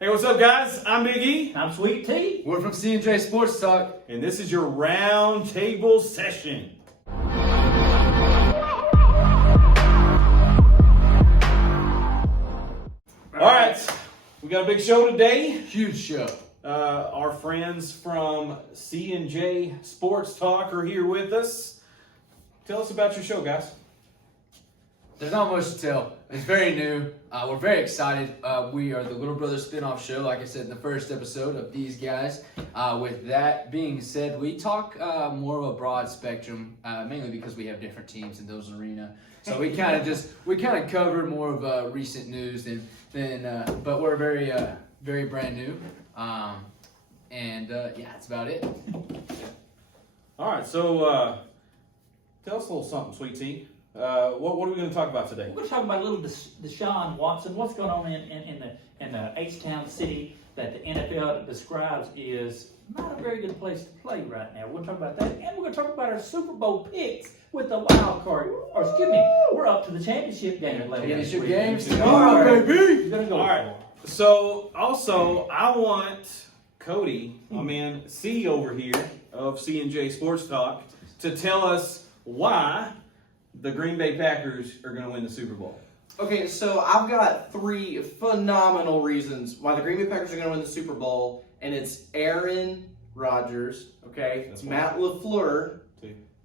Hey, what's up, guys? I'm Big E. I'm Sweet Tea. We're from C&J Sports Talk. And this is your round table session. All right, we got a big show today. Huge show. Our friends from C&J Sports Talk are here with us. Tell us about your show, guys. There's not much to tell. It's very new. We're very excited. We are the Little Brother spinoff show, like I said in the first episode of these guys. With that being said, we talk more of a broad spectrum, mainly because we have different teams in those arena. So we kind of cover more of recent news but we're very brand new. Yeah, that's about it. All right, so tell us a little something, Sweet Tea. What are we going to talk about today? We're going to talk about a little Deshaun Watson. What's going on in the H-Town city that the NFL describes is not a very good place to play right now. We're going to talk about that, and we're going to talk about our Super Bowl picks with the wild card. Or excuse me, we're up to the championship game. Championship games tomorrow, baby. You're going to go. All right. So also, I want Cody, my man C over here of C&J Sports Talk, to tell us why the Green Bay Packers are going to win the Super Bowl. Okay, so I've got three phenomenal reasons why the Green Bay Packers are going to win the Super Bowl, and it's Aaron Rodgers, okay? It's Matt LaFleur,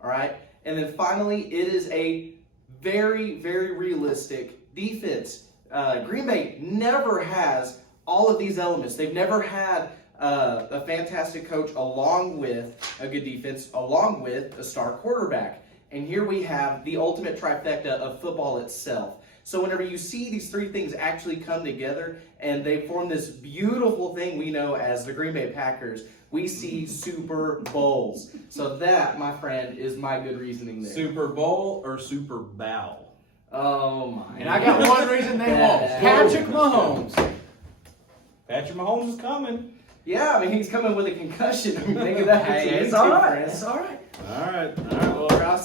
all right? And then finally, it is a very, very realistic defense. Green Bay never has all of these elements. They've never had a fantastic coach along with a good defense, along with a star quarterback. And here we have the ultimate trifecta of football itself. So whenever you see these three things actually come together and they form this beautiful thing we know as the Green Bay Packers, we see Super Bowls. So that, my friend, is my good reasoning there. Super Bowl or Super Bowl? Oh my. And I got one reason they won't. Patrick Mahomes. Patrick Mahomes is coming. Yeah, I mean, he's coming with a concussion. I mean, think of that. Hey, it's it's all all right. right. It's all right. All right. Well, I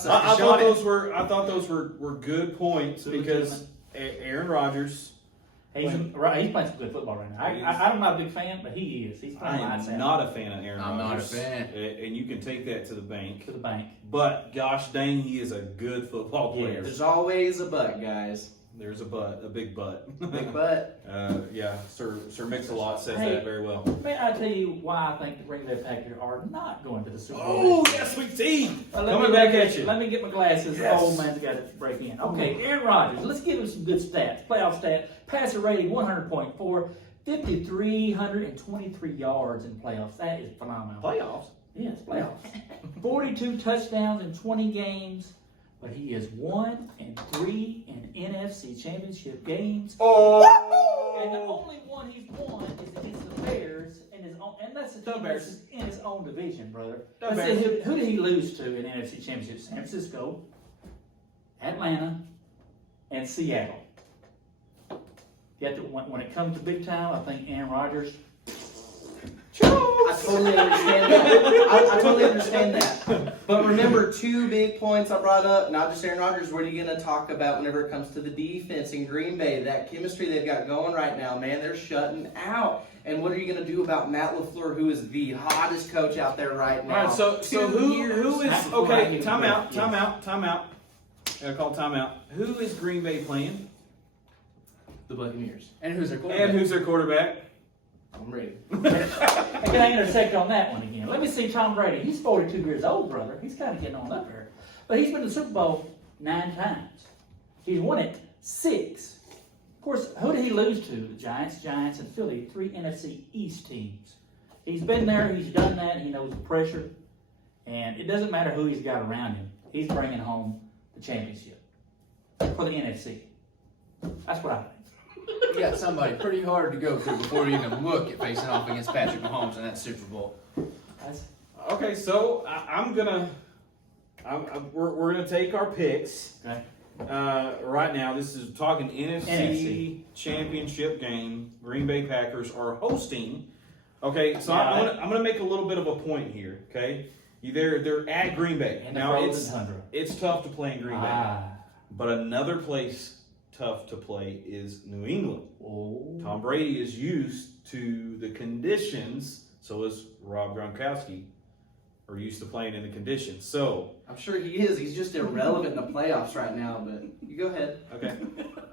thought those were good points because Aaron Rodgers. He's playing some good football right now. I'm not a big fan, but he is. He's I playing lights am out. not a fan of Aaron I'm Rodgers. not a fan. And you can take that to the bank. To the bank. But gosh dang, he is a good football player. There's always a but, guys. There's a but, a big but. Big but. Yeah, Sir Mix-a-Lot says Hey. that very well. May I tell you why I think the Green Bay Packers are not going to the Super Bowl? Oh, yes, Sweet Tea! Let Coming me- back at you. Let me get my glasses. Yes. The old man's got to break in. Okay, Aaron Rodgers. Let's give him some good stats. Playoff stat. Passer rating 100.4. 5,323 yards in playoffs. That is phenomenal. Playoffs? Yes, playoffs. 42 touchdowns in 20 games. But he is 1-3 in NFC Championship games. Oh! And the only one he's won is against the Bears in his own, and that's the team that's in his own division, brother. The Let's Bears. see, who did he lose to in NFC Championship? San Francisco, Atlanta, and Seattle. Yet when it comes to big time, I think Aaron Rodgers. I totally understand that. I totally understand that. But remember, two big points I brought up, not just Aaron Rodgers, what are you going to talk about whenever it comes to the defense in Green Bay? That chemistry they've got going right now, man, they're shutting out. And what are you going to do about Matt LaFleur, who is the hottest coach out there right now? All right, so who is, Matt LaFleur, I okay, give time him out. credit, Gotta call time out. Who is Green Bay playing? The Buccaneers. And who's their quarterback? And who's their quarterback? I'm ready. Can I intersect on that one again? Let me see Tom Brady. He's 42 years old, brother. He's kind of getting on up here. But he's been to the Super Bowl 9 times. He's won it 6. Of course, who did he lose to? The Giants, and Philly, 3 NFC East teams. He's been there. He's done that. He knows the pressure. And it doesn't matter who he's got around him. He's bringing home the championship for the NFC. That's what I think. You got somebody pretty hard to go through before you even look at facing off against Patrick Mahomes in that Super Bowl. Okay, so we're gonna take our picks. Okay. Right now, this is talking NFC Championship game. Green Bay Packers are hosting. Okay, so Yeah, I'm gonna make a little bit of a point here. Okay, they're at Green Bay. And the Now frozen tundra. it's tough to play in Green Bay, Ah. but another place tough to play is New England. Oh. Tom Brady is used to the conditions. So is Rob Gronkowski, or used to playing in the conditions. So I'm sure he is. He's just irrelevant in the playoffs right now. But you go ahead. okay,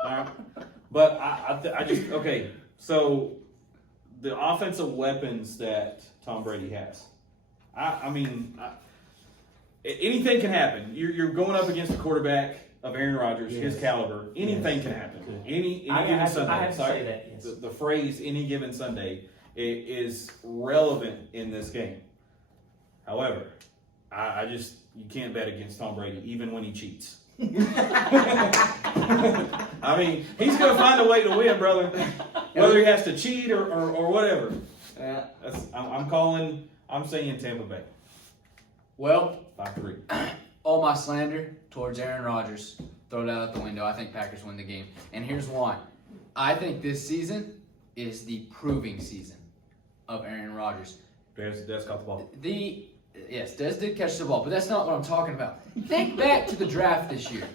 all right. But I just okay. So the offensive weapons that Tom Brady has, I mean, anything can happen. You're going up against a quarterback of Aaron Rodgers, his caliber. Anything can happen. Any given Sunday. I have to say that. Yes. The phrase "any given Sunday" is relevant in this game. However, I just you can't bet against Tom Brady even when he cheats. I mean, he's going to find a way to win, brother. Whether he has to cheat or whatever. Yeah. I'm saying Tampa Bay. Well, 5-3. all my slander towards Aaron Rodgers, throw that out the window. I think Packers win the game. And here's why. I think this season is the proving season of Aaron Rodgers. Des caught the ball. Yes, Des did catch the ball, but that's not what I'm talking about. Think back to the draft this year.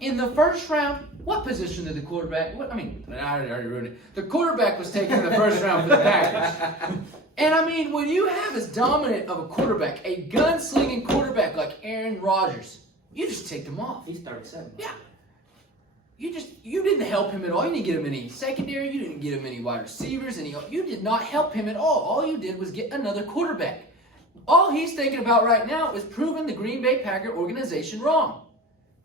In the first round, what position did the quarterback? I already ruined it. The quarterback was taken in the first round for the Packers. And I mean, when you have as dominant of a quarterback, a gunslinging quarterback like Aaron Rodgers, you just take them off. He's 37. Yeah. You didn't help him at all. You didn't get him any secondary. You didn't get him any wide receivers. You did not help him at all. All you did was get another quarterback. All he's thinking about right now is proving the Green Bay Packer organization wrong.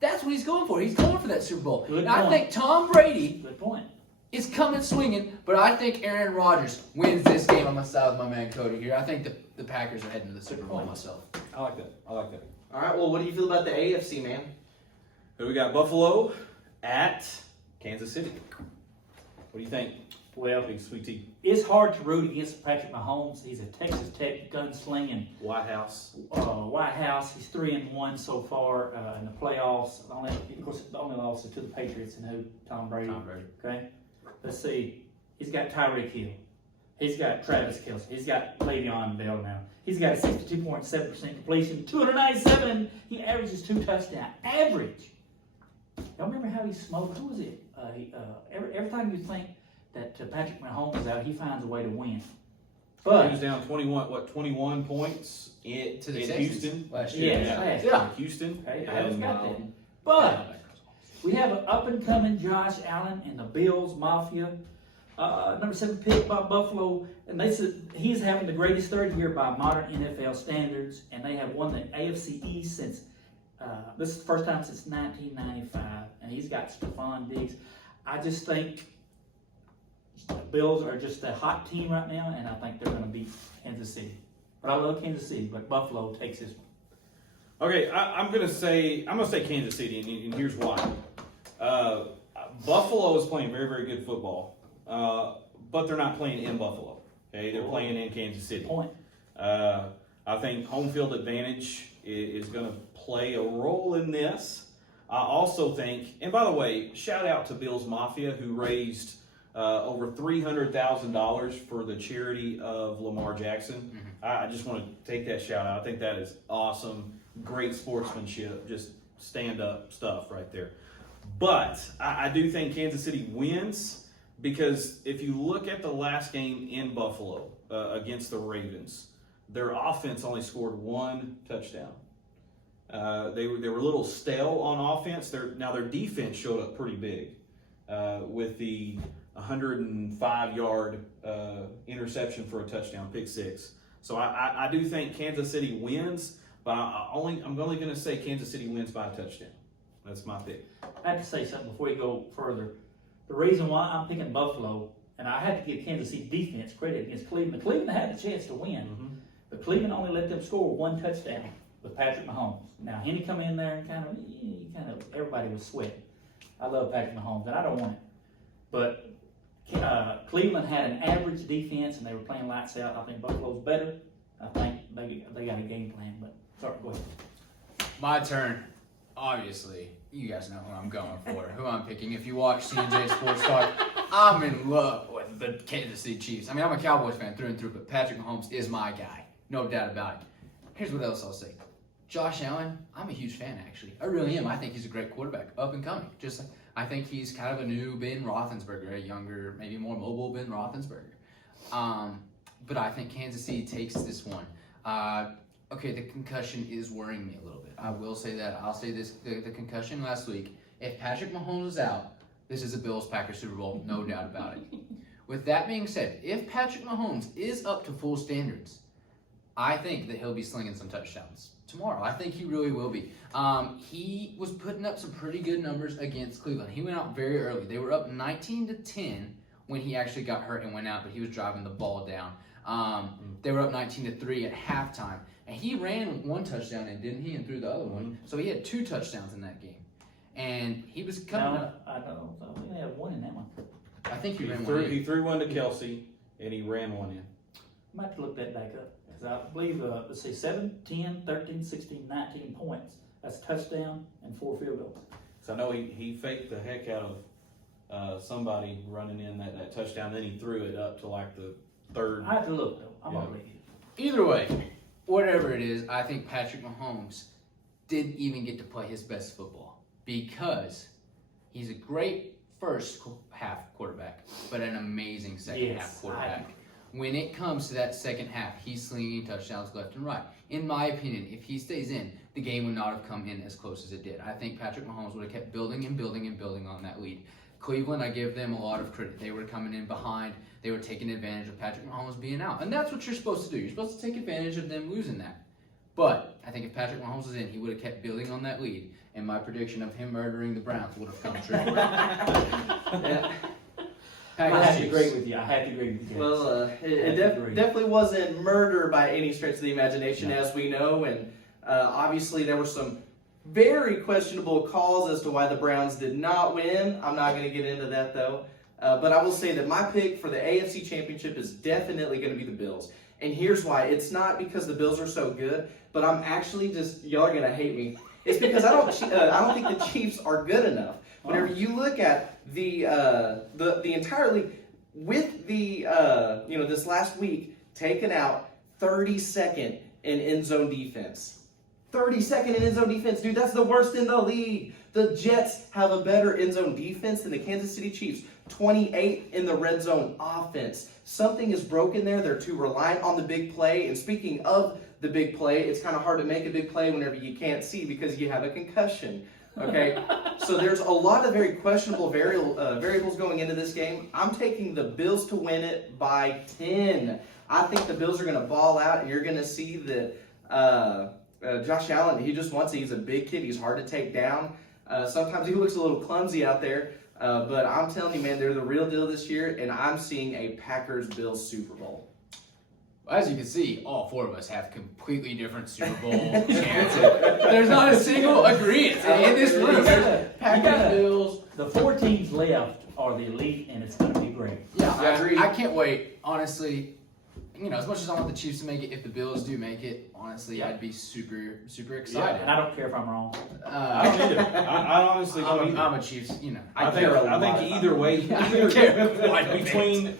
That's what he's going for. He's going for that Super Bowl. Good And I point. think Tom Brady Good point. is coming swinging, but I think Aaron Rodgers wins this game on the side with my man Cody here. I think the Packers are heading to the Super Bowl myself. I like that. All right. Well, what do you feel about the AFC, man? So we got Buffalo at Kansas City. What do you think? Well, Big Sweet Tea. it's hard to root against Patrick Mahomes. He's a Texas Tech gunslinging White House. White House. He's 3-1 so far in the playoffs. The only loss is to the Patriots and who? Tom Brady. Okay. Let's see. He's got Tyreek Hill. He's got Travis Kelce. He's got Le'Veon Bell now. He's got a 62.7% completion, 297. He averages 2 touchdowns. Average. Y'all remember how he smoked? Who was it? Every time you think that Patrick Mahomes is out, he finds a way to win. He But was down 21 points To in the Texans Houston. last year. Yeah. Houston. Okay, I And, got that. But we have an up-and-coming Josh Allen and the Bills Mafia. Number 7 pick by Buffalo. And they said he's having the greatest third year by modern NFL standards. And they have won the AFC East since, this is the first time since 1995. And he's got Stephon Diggs. I just think the Bills are just a hot team right now. And I think they're going to beat Kansas City. But I love Kansas City. But Buffalo takes this one. Okay, I'm gonna say Kansas City, and here's why. Buffalo is playing very, very good football, but they're not playing in Buffalo. Okay, they're playing in Kansas City. Point. I think home field advantage is going to play a role in this. I also think, and by the way, shout out to Bills Mafia who raised over $300,000 for the charity of Lamar Jackson. I just want to take that shout out. I think that is awesome. Great sportsmanship, just stand-up stuff right there. But I do think Kansas City wins because if you look at the last game in Buffalo against the Ravens, their offense only scored 1 touchdown. They were a little stale on offense. Now their defense showed up pretty big with the 105-yard interception for a touchdown, pick 6. So I do think Kansas City wins. But I'm only going to say Kansas City wins by a touchdown. That's my pick. I have to say something before you go further. The reason why I'm picking Buffalo, and I had to give Kansas City defense credit against Cleveland. Cleveland had the chance to win, but Cleveland only let them score 1 touchdown with Patrick Mahomes. Now, Henry come in there and kind of everybody was sweating. I love Patrick Mahomes, and I don't want it. But Cleveland had an average defense, and they were playing lights out. I think Buffalo's better. I think they got a game plan, but sorry, go ahead. My turn. Obviously, you guys know who I'm going for, who I'm picking. If you watch C&J Sports Talk, I'm in love with the Kansas City Chiefs. I mean, I'm a Cowboys fan through and through, but Patrick Mahomes is my guy. No doubt about it. Here's what else I'll say. Josh Allen, I'm a huge fan, actually. I really am. I think he's a great quarterback, up and coming. I think he's kind of a new Ben Roethlisberger, a younger, maybe more mobile Ben Roethlisberger. But I think Kansas City takes this one. Okay, the concussion is worrying me a little bit. I will say that. I'll say this: the concussion last week. If Patrick Mahomes is out, this is a Bills-Packers Super Bowl, no doubt about it. With that being said, if Patrick Mahomes is up to full standards, I think that he'll be slinging some touchdowns tomorrow. I think he really will be. He was putting up some pretty good numbers against Cleveland. He went out very early. They were up 19-10 when he actually got hurt and went out, but he was driving the ball down. They were up 19-3 at halftime, and he ran one touchdown in, didn't he, and threw the other one. So he had 2 touchdowns in that game, and he was coming up. I think they have one in that one. I think he ran threw, one in. He threw one to Kelsey, and he ran one in. I might have to look that back up. Because I believe, let's see, 7, 10, 13, 16, 19 points. That's a touchdown and 4 field goals. So I know he faked the heck out of somebody running in that touchdown. Then he threw it up to like the third. I have to look, though. I'm going to believe you. Either way, whatever it is, I think Patrick Mahomes didn't even get to play his best football because he's a great first half quarterback, but an amazing second half quarterback. When it comes to that second half, he's slinging touchdowns left and right. In my opinion, if he stays in, the game would not have come in as close as it did. I think Patrick Mahomes would have kept building and building and building on that lead. Cleveland, I give them a lot of credit. They were coming in behind. They were taking advantage of Patrick Mahomes being out. And that's what you're supposed to do. You're supposed to take advantage of them losing that. But I think if Patrick Mahomes was in, he would have kept building on that lead. And my prediction of him murdering the Browns would have come true. Yeah. I have to agree with you. Well, it definitely wasn't murder by any stretch of the imagination, as we know. And obviously there were some very questionable calls as to why the Browns did not win. I'm not going to get into that, though. But I will say that my pick for the AFC Championship is definitely going to be the Bills. And here's why. It's not because the Bills are so good, but I'm actually just, y'all are going to hate me. It's because I don't think the Chiefs are good enough. Whenever you look at the entire league, with the this last week, taken out 32nd in end zone defense. 32nd in end zone defense, dude. That's the worst in the league. The Jets have a better end zone defense than the Kansas City Chiefs. 28 in the red zone offense. Something is broken there. They're too reliant on the big play. And speaking of the big play, it's kind of hard to make a big play whenever you can't see because you have a concussion. Okay, so there's a lot of very questionable variables going into this game. I'm taking the Bills to win it by 10. I think the Bills are going to ball out, and you're going to see that Josh Allen, he's a big kid. He's hard to take down. Sometimes he looks a little clumsy out there, but I'm telling you, man, they're the real deal this year, and I'm seeing a Packers-Bills Super Bowl. As you can see, all 4 of us have completely different Super Bowl chances. There's not a single agreement in this room. Packers, Bills. The 4 teams left are the elite, and it's going to be great. Yeah, I can't wait. Honestly, as much as I want the Chiefs to make it, if the Bills do make it, honestly, I'd be super, super excited. Yeah, and I don't care if I'm wrong. I don't either. I honestly don't either. I'm a Chiefs, I think either way,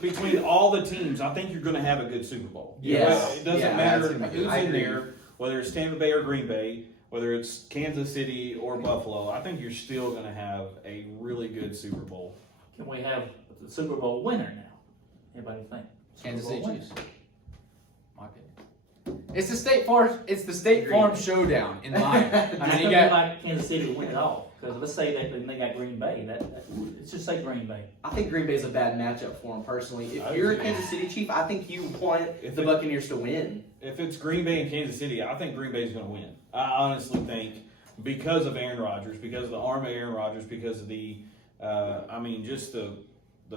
between all the teams, I think you're going to have a good Super Bowl. Yes. It doesn't matter who's in there, whether it's Tampa Bay or Green Bay, whether it's Kansas City or Buffalo. I think you're still going to have a really good Super Bowl. Can we have the Super Bowl winner now? Anybody think? Kansas City Chiefs. My opinion. It's the State Farm Showdown in mine. I mean, you got like Kansas City to win it all. Because let's say they got Green Bay. Let's just say Green Bay. I think Green Bay's a bad matchup for them personally. If you're a Kansas City Chief, I think you want the Buccaneers to win. If it's Green Bay and Kansas City, I think Green Bay's going to win. I honestly think because of Aaron Rodgers, because of the arm of Aaron Rodgers, because of the just the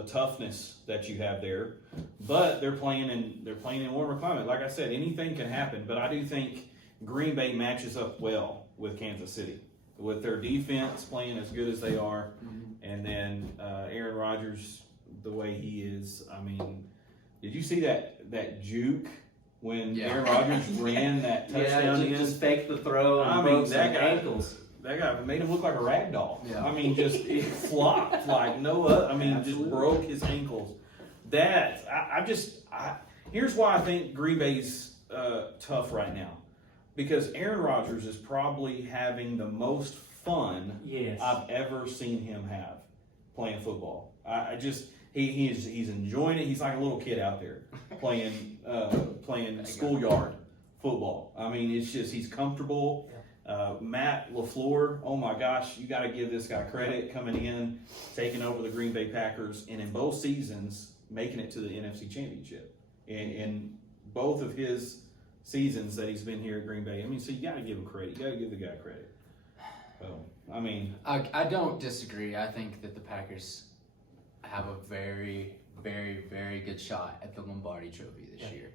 toughness that you have there. But they're playing in warmer climate. Like I said, anything can happen. But I do think Green Bay matches up well with Kansas City, with their defense playing as good as they are, and then Aaron Rodgers the way he is. I mean, did you see that juke when Aaron Rodgers ran that touchdown? Yeah, just faked the throw and broke some ankles. That guy made him look like a rag doll. Yeah. I mean, just it flopped like just broke his ankles. Here's why I think Green Bay's tough right now. Because Aaron Rodgers is probably having the most fun I've ever seen him have playing football. he's enjoying it. He's like a little kid out there playing schoolyard football. I mean, it's just he's comfortable. Matt LaFleur, oh my gosh, you got to give this guy credit coming in, taking over the Green Bay Packers, and in both seasons making it to the NFC Championship. In both of his seasons that he's been here at Green Bay, I mean, so you got to give him credit. You got to give the guy credit. So, I mean, I don't disagree. I think that the Packers have a very, very, very good shot at the Lombardi Trophy this year.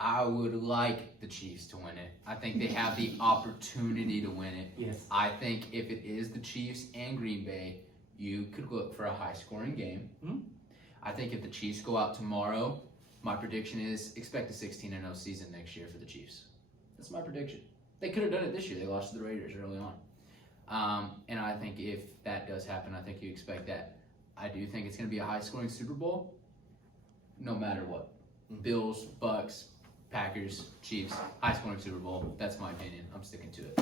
I would like the Chiefs to win it. I think they have the opportunity to win it. Yes. I think if it is the Chiefs and Green Bay, you could look for a high-scoring game. I think if the Chiefs go out tomorrow, my prediction is expect a 16-0 season next year for the Chiefs. That's my prediction. They could have done it this year. They lost to the Raiders early on. And I think if that does happen, I think you expect that. I do think it's going to be a high-scoring Super Bowl, no matter what. Bills, Bucks, Packers, Chiefs, high-scoring Super Bowl. That's my opinion. I'm sticking to it.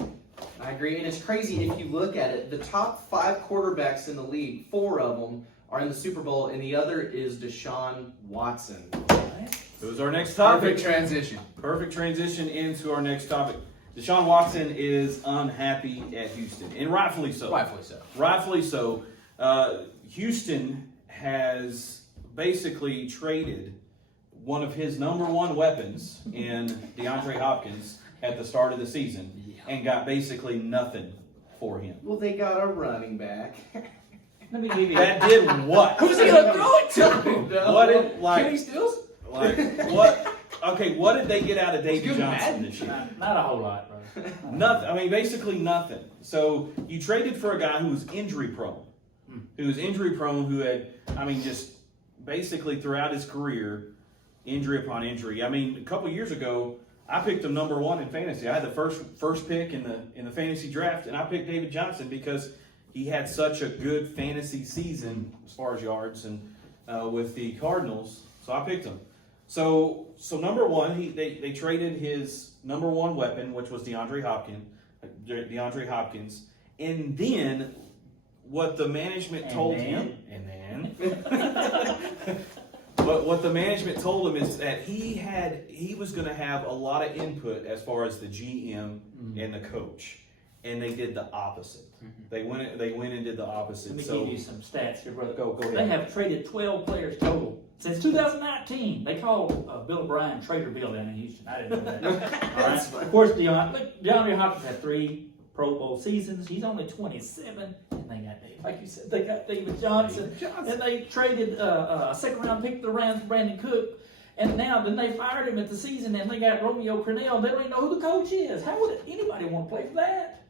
I agree, and it's crazy if you look at it. The top 5 quarterbacks in the league, 4 of them are in the Super Bowl, and the other is Deshaun Watson. who's our next topic? Perfect transition into our next topic. Deshaun Watson is unhappy at Houston, and rightfully so. Rightfully so. Houston has basically traded one of his number 1 weapons in DeAndre Hopkins at the start of the season and got basically nothing for him. Well, they got a running back. Let me give you That did what? Who's he gonna throw it to? What did Kenny Stills? what? Okay, what did they get out of Davy good Johnson Madden. this year? not a whole lot, brother. Nothing. I mean, basically nothing. So you traded for a guy who was injury prone, who had, I mean, just basically throughout his career, injury upon injury. I mean, a couple years ago, I picked him number 1 in fantasy. I had the first pick in the fantasy draft, and I picked David Johnson because he had such a good fantasy season as far as yards and with the Cardinals. So I picked him. So number 1, they traded his number 1 weapon, which was DeAndre Hopkins, and then what the management told him, But what the management told him is that he was going to have a lot of input as far as the GM and the coach, and they did the opposite. They went and did the opposite. Let me give you some stats here, brother. Go ahead. They have traded 12 players total since 2019. They call Bill O'Brien Trader Bill down in Houston. I didn't know that. All right. Of course, DeAndre Hopkins had 3 Pro Bowl seasons. He's only 27, and they got like you said, they got David Johnson. And they traded a 2nd-round pick to the Rams, Brandon Cook. And now, then they fired him at the season, and they got Romeo Crennel. They don't even know who the coach is. How would anybody want to play for that?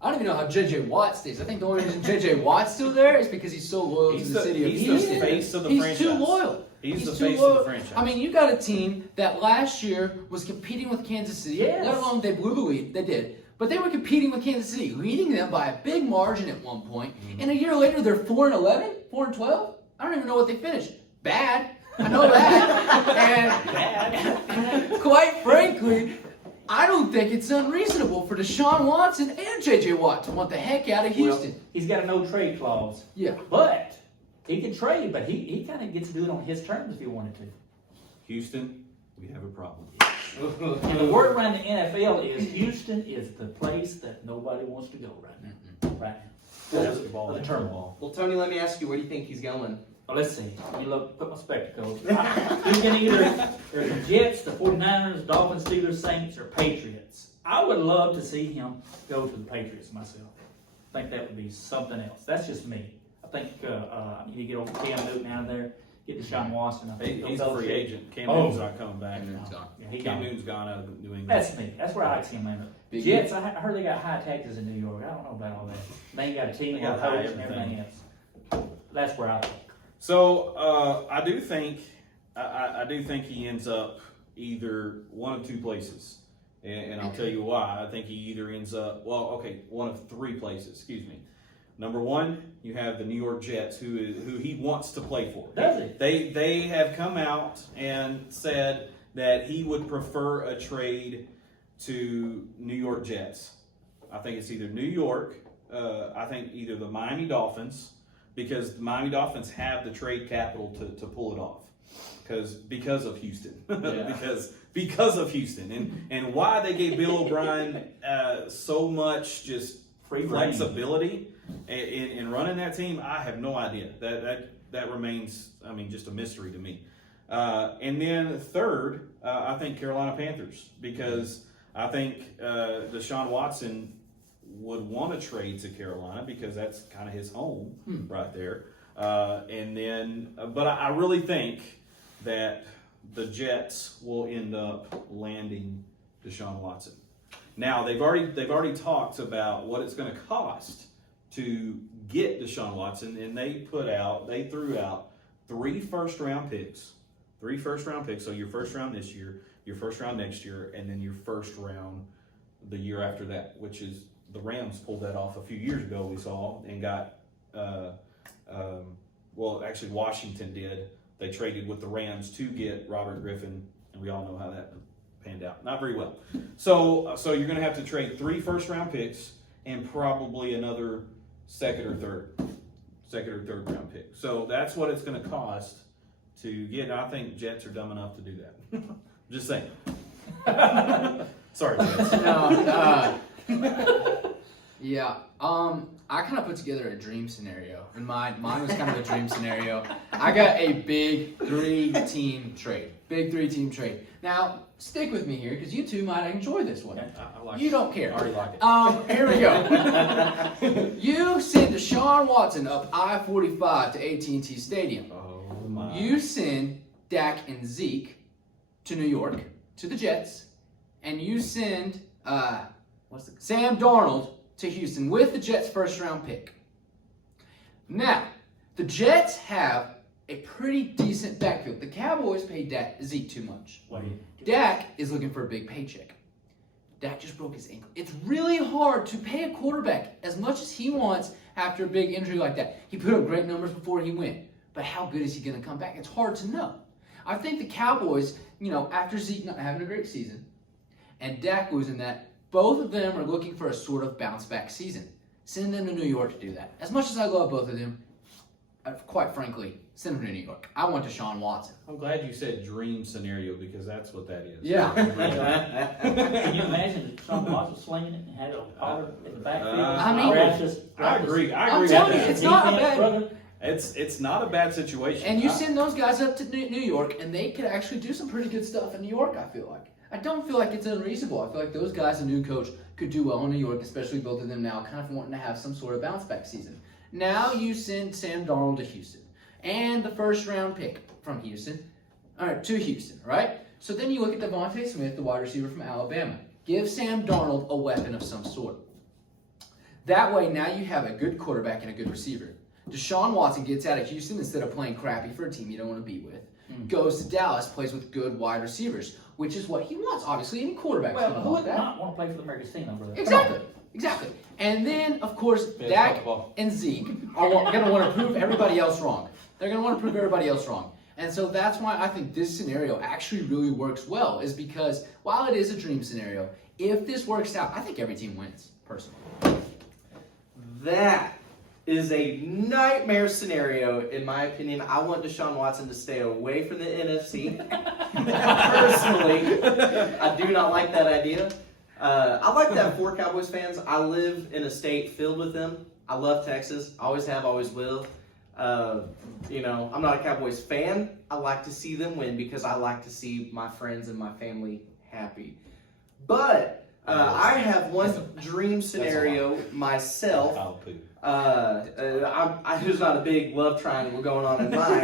I don't even know how J.J. Watt stays. I think the only reason J.J. Watt's still there is because he's so loyal to the city of Houston. He's the face of the franchise. He's too loyal. He's the face of the franchise. I mean, you got a team that last year was competing with Kansas City. Yes. Let alone they blew the lead. They did. But they were competing with Kansas City, leading them by a big margin at one point. And a year later, they're 4-11, 4-12. I don't even know what they finished. Bad. I know that. And quite frankly, I don't think it's unreasonable for Deshaun Watson and J.J. Watt to want the heck out of Houston. Well, he's got a no-trade clause. Yeah. But he can trade, but he kind of gets to do it on his terms if he wanted to. Houston, we have a problem. And the word around the NFL is Houston is the place that nobody wants to go right now. Basketball, The turmoil. Well, Tony, let me ask you, where do you think he's going? Well, let's see. Let me put my spectacles. He's going to either there's the Jets, the 49ers, Dolphins, Steelers, Saints, or Patriots. I would love to see him go to the Patriots myself. I think that would be something else. That's just me. I think you get over Cam Newton out of there, get Deshaun Watson. He's a free agent. Cam Newton's not coming back. Yeah, Cam Newton's gone out of New England. That's me. That's where I like to see him land. Jets, I heard they got high taxes in New York. I don't know about all that. They ain't got a team, They got got high coach, and everything else. That's where I think. So I do think he ends up either one of 2 places, and I'll tell you why. I think he either ends up one of 3 places. Excuse me. Number 1, you have the New York Jets, who he wants to play for. Does he? They have come out and said that he would prefer a trade to New York Jets. I think it's either New York. I think either the Miami Dolphins because the Miami Dolphins have the trade capital to pull it off. Because of Houston, because of Houston, and why they gave Bill O'Brien so much just Free flexibility in running that team, I have no idea. That remains, I mean, just a mystery to me. And then third, I think Carolina Panthers, because I think Deshaun Watson would want to trade to Carolina because that's kind of his home right there. And then, but I really think that the Jets will end up landing Deshaun Watson. Now they've already talked about what it's going to cost to get Deshaun Watson, and they threw out 3 first-round picks. 3 first-round picks. So your first round this year, your first round next year, and then your first round the year after that, which is the Rams pulled that off a few years ago. We saw and got. Well, actually, Washington did. They traded with the Rams to get Robert Griffin, and we all know how that panned out. Not very well. So you're going to have to trade 3 first-round picks and probably another second or third round pick. So that's what it's going to cost to get. I think Jets are dumb enough to do that. Just saying. Sorry, Jets. No, yeah. I kind of put together a dream scenario, and mine was kind of a dream scenario. I got a big 3-team trade. Big 3-team trade. Now, stick with me here, because you two might enjoy this one. I like You it. don't care. I already like it. Here we go. You send Deshaun Watson up I-45 to AT&T Stadium. Oh my. You send Dak and Zeke to New York, to the Jets, and you send Sam Darnold to Houston with the Jets' first-round pick. Now, the Jets have a pretty decent backfield. The Cowboys paid Zeke too much. Dak is looking for a big paycheck. Dak just broke his ankle. It's really hard to pay a quarterback as much as he wants after a big injury like that. He put up great numbers before he went, but how good is he going to come back? It's hard to know. I think the Cowboys, after Zeke not having a great season and Dak losing that, both of them are looking for a sort of bounce-back season. Send them to New York to do that. As much as I love both of them, quite frankly, send them to New York. I want Deshaun Watson. I'm glad you said dream scenario because that's what that is. Yeah. Can you imagine Deshaun Watson slinging it and had a Pollard in the backfield? I agree. I'm telling you, it's not a bad. Brother. It's not a bad situation. And you send those guys up to New York, and they could actually do some pretty good stuff in New York, I feel like. I don't feel like it's unreasonable. I feel like those guys, a new coach, could do well in New York, especially both of them now kind of wanting to have some sort of bounce-back season. Now you send Sam Darnold to Houston, and the first-round pick from Houston, to Houston, right? So then you look at Devontae Smith, the wide receiver from Alabama. Give Sam Darnold a weapon of some sort. That way, now you have a good quarterback and a good receiver. Deshaun Watson gets out of Houston instead of playing crappy for a team you don't want to be with. Goes to Dallas, plays with good wide receivers, which is what he wants. Obviously, any quarterback's Well, going to who want would that. not want to play for the American team, brother? Exactly. And then, of course, Dak and Zeke are going to want to prove everybody else wrong. They're going to want to prove everybody else wrong. And so that's why I think this scenario actually really works well, is because while it is a dream scenario, if this works out, I think every team wins, personally. That is a nightmare scenario, in my opinion. I want Deshaun Watson to stay away from the NFC. Personally, I do not like that idea. I like that for Cowboys fans. I live in a state filled with them. I love Texas. Always have, always will. I'm not a Cowboys fan. I like to see them win because I like to see my friends and my family happy. But I have one dream scenario myself. There's not a big love triangle going on in mine.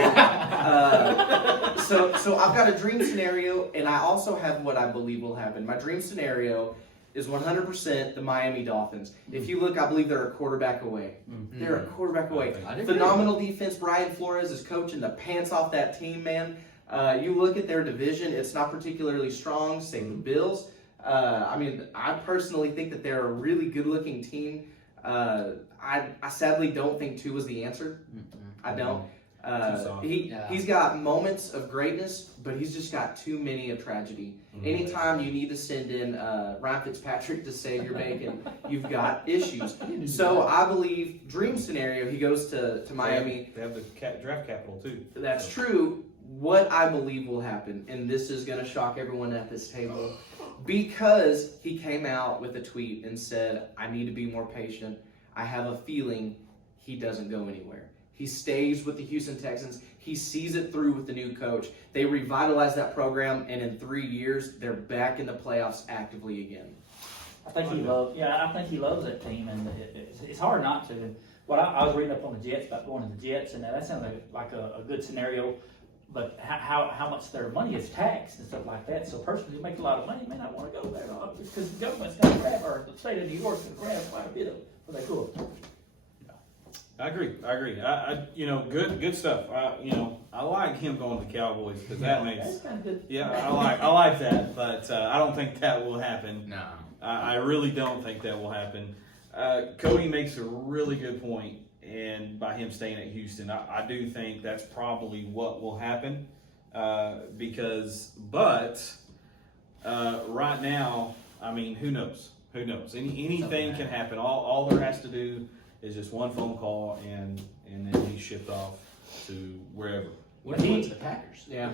So I've got a dream scenario, and I also have what I believe will happen. My dream scenario is 100% the Miami Dolphins. If you look, I believe they're a quarterback away. They're a quarterback away. Phenomenal defense. Brian Flores is coaching the pants off that team, man. You look at their division, it's not particularly strong. Same with Bills. I personally think that they're a really good-looking team. I sadly don't think Tua is the answer. I don't. soft. He's got moments of greatness, but he's just got too many of tragedy. Anytime you need to send in Ryan Fitzpatrick to save your bacon, you've got issues. So I believe dream scenario, he goes to Miami. They have the draft capital too. That's true. What I believe will happen, and this is going to shock everyone at this table, because he came out with a tweet and said, I need to be more patient. I have a feeling he doesn't go anywhere. He stays with the Houston Texans. He sees it through with the new coach. They revitalize that program, and in 3 years, they're back in the playoffs actively again. I think he loves that team, and it's hard not to. What I was reading up on the Jets about going to the Jets, and that sounds like a good scenario. But how much their money is taxed and stuff like that. So a person who makes a lot of money may not want to go there because the government's going to grab, or the state of New York's going to grab quite a bit of what they could. I agree. I good stuff. I like him going to the Cowboys because that makes. That's kind of good. Yeah, I like that, but I don't think that will happen. No. I really don't think that will happen. Cody makes a really good point, and by him staying at Houston, I do think that's probably what will happen. But right now, I mean, who knows? Who knows? Anything can happen. All there has to do is just one phone call, and then he's shipped off to wherever. What if he went to the Packers? Yeah.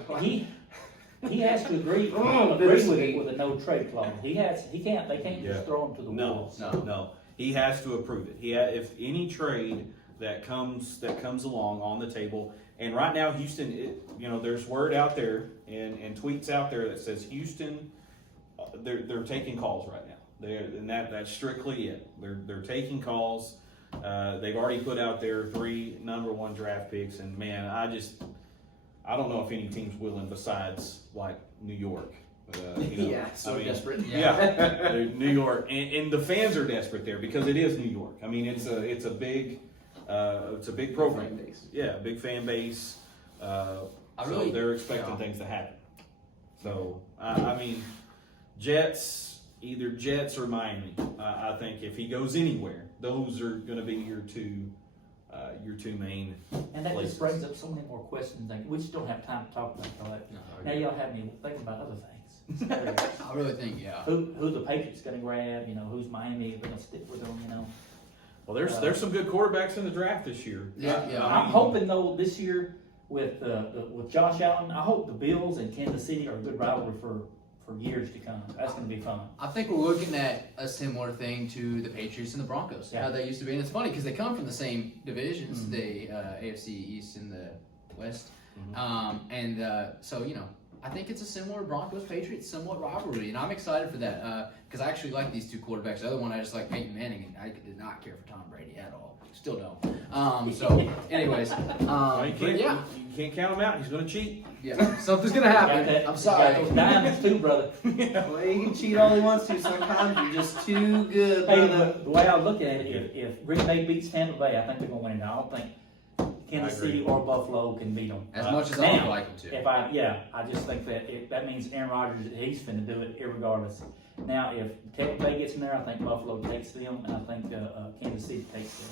He has to agree with it with a no trade clause. They can't just throw him to the wolves. No. He has to approve it. If any trade that comes along on the table, and right now Houston, there's word out there and tweets out there that says Houston, they're taking calls right now. That's strictly it. They're taking calls. They've already put out their 3 number 1 draft picks, and man, I don't know if any team's willing besides like New York. Desperate. Yeah, New York, and the fans are desperate there because it is New York. I mean, it's a big program. Fan base. Yeah, big fan base. So they're expecting things to happen. So I mean, either Jets or Miami. I think if he goes anywhere, those are going to be your two main. And that places. just brings up so many more questions. We just don't have time to talk about that. Now y'all have me thinking about other things. I really think, Who the Patriots going to grab? Who's Miami going to stick with them? Well, there's some good quarterbacks in the draft this year. I'm hoping though this year with Josh Allen, I hope the Bills and Kansas City are a good rivalry for years to come. That's going to be fun. I think we're looking at a similar thing to the Patriots and the Broncos, how they used to be. And it's funny because they come from the same divisions, the AFC East and the West. So, I think it's a similar Broncos-Patriots somewhat rivalry, and I'm excited for that because I actually like these 2 quarterbacks. The other one, I just like Peyton Manning, and I did not care for Tom Brady at all. Still don't. So, anyways, you can't count him out. He's going to cheat. Yeah, something's gonna happen. I'm sorry. Got those diamonds too, brother. Well, he can cheat all he wants to. Sometimes you're just too good, brother. The way I look at it, if Green Bay beats Tampa Bay, I think they're going to win it. I don't think Kansas City or Buffalo can beat them. As much as I would like them to. I just think that means Aaron Rodgers, he's finna do it irregardless. Now, if Tampa Bay gets in there, I think Buffalo takes them, and I think Kansas City takes them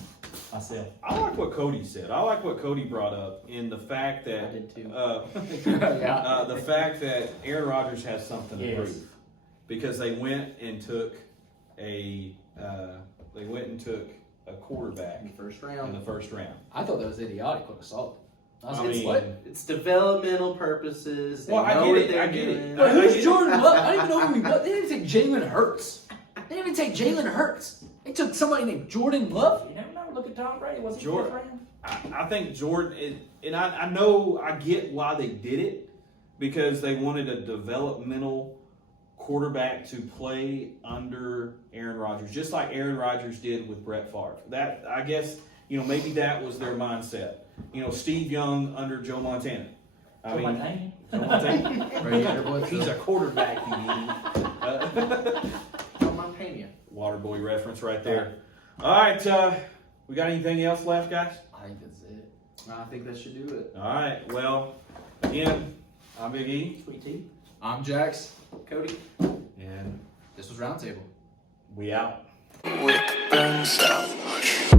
myself. I like what Cody said. I like what Cody brought up in the fact that I did too. the fact that Aaron Rodgers has something to prove because they went and took a quarterback In the first in round. the first round. I thought that was idiotic what assault. I mean, It's developmental purposes. They Well, I know get what it, they're I get it. doing. But who's Jordan Love? I don't even know who he was. They didn't even take Jalen Hurts. They didn't even take Jalen Hurts. They took somebody named Jordan Love. You never know. Look at Tom Brady. Was he Jordan- first round? I think Jordan, and I know I get why they did it because they wanted a developmental quarterback to play under Aaron Rodgers, just like Aaron Rodgers did with Brett Favre. That I guess maybe that was their mindset. Steve Young under Joe Montana. Joe Montana? Joe Montana. He's a quarterback. Montana. Waterboy reference right there. All right, we got anything else left, guys? I think that's it. I think that should do it. All right. Well, again, I'm Big E, Sweet tea. I'm Jax. Cody. and This was Roundtable. we out. With Ben Savage.